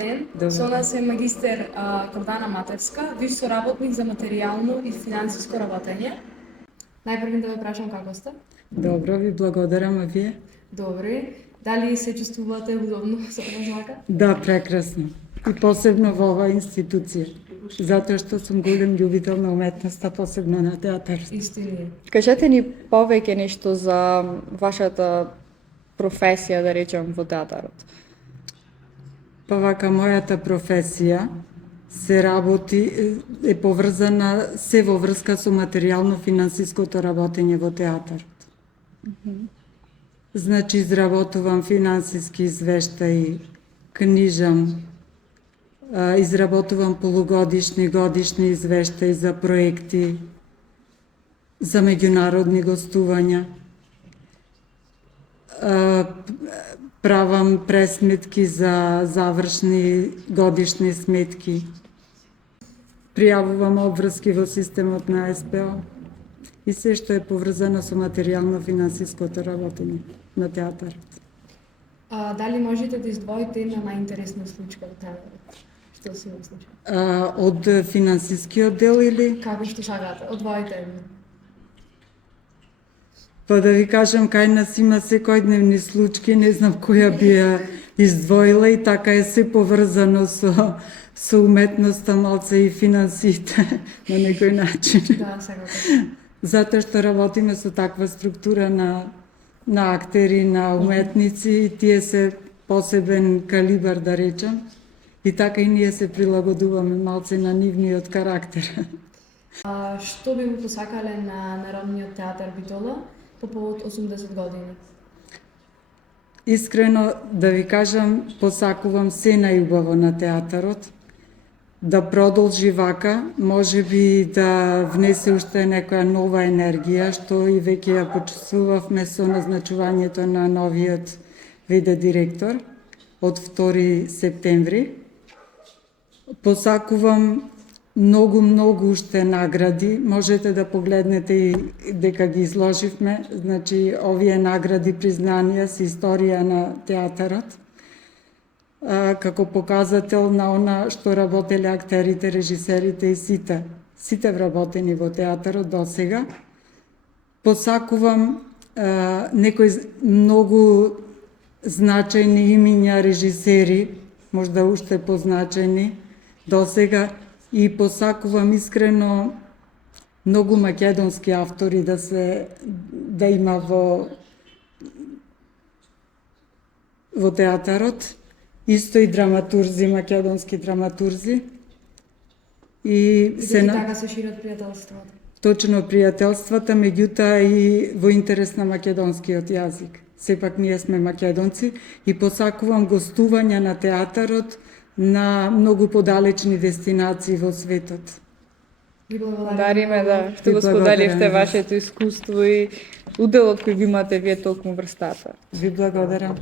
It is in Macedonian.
ден. Добар Со нас е магистер Гордана Матерска, виш соработник за материјално и финансиско работење. Најпрво да ве прашам како сте? Добро, ви благодарам, а вие? Добре. Дали се чувствувате удобно со оваа знака? Да, прекрасно. И посебно во оваа институција. Затоа што сум голем љубител на уметноста, посебно на театарот. Истина. Кажете ни повеќе нешто за вашата професија, да речем, во театарот. Па вака, мојата професија се работи, е поврзана се во врска со материјално-финансиското работење во театарот. Значи, изработувам финансиски извештаи, книжам, изработувам полугодишни, годишни извештаи за проекти, за меѓународни гостувања. Правам пресметки за завршни годишни сметки. Пријавувам обврски во системот на СПО и се што е поврзано со материјално-финансиското работење на театарот. Дали можете да издвоите една најинтересна случка во театарот? Што се случи? Од финансискиот дел или? Како што сакате? Одвоите една. Па да ви кажам, кај нас има секојдневни случки, не знам која би ја издвоила и така е се поврзано со уметноста, малце и финансите на некој начин. Да, секако. Затоа што работиме со таква структура на актери, на уметници и тие се посебен калибар, да речам. И така и ние се прилагодуваме малце на нивниот карактер. Што би му посакале на Народниот театар Битола по повод 80 години? Искрено да ви кажам, посакувам се најубаво на театарот, да продолжи вака, може би да внесе уште некоја нова енергија, што и веќе ја почувствувавме со назначувањето на новиот ВД директор од 2 септември. Посакувам многу уште награди, можете да погледнете и дека ги изложивме, значи овие награди, признанија се историја на театарот, како показател на она што работеле актерите, режисерите и сите вработени во театарот досега. Посакувам некои многу значајни имиња режисери, можда уште позначајни досега, и посакувам искрено многу македонски автори да има во театарот, исто и драматурзи, македонски драматурзи. И така се шират пријателствата. Точно пријателствата, меѓутоа и во интерес на македонскиот јазик. Сепак ние сме македонци и посакувам гостувања на театарот на многу подалечни дестинации во светот. Ви благодарам. Дариме да што го споделивте вашето искуство и уделот кој ви имате вие токму врз театар. Ви благодарам.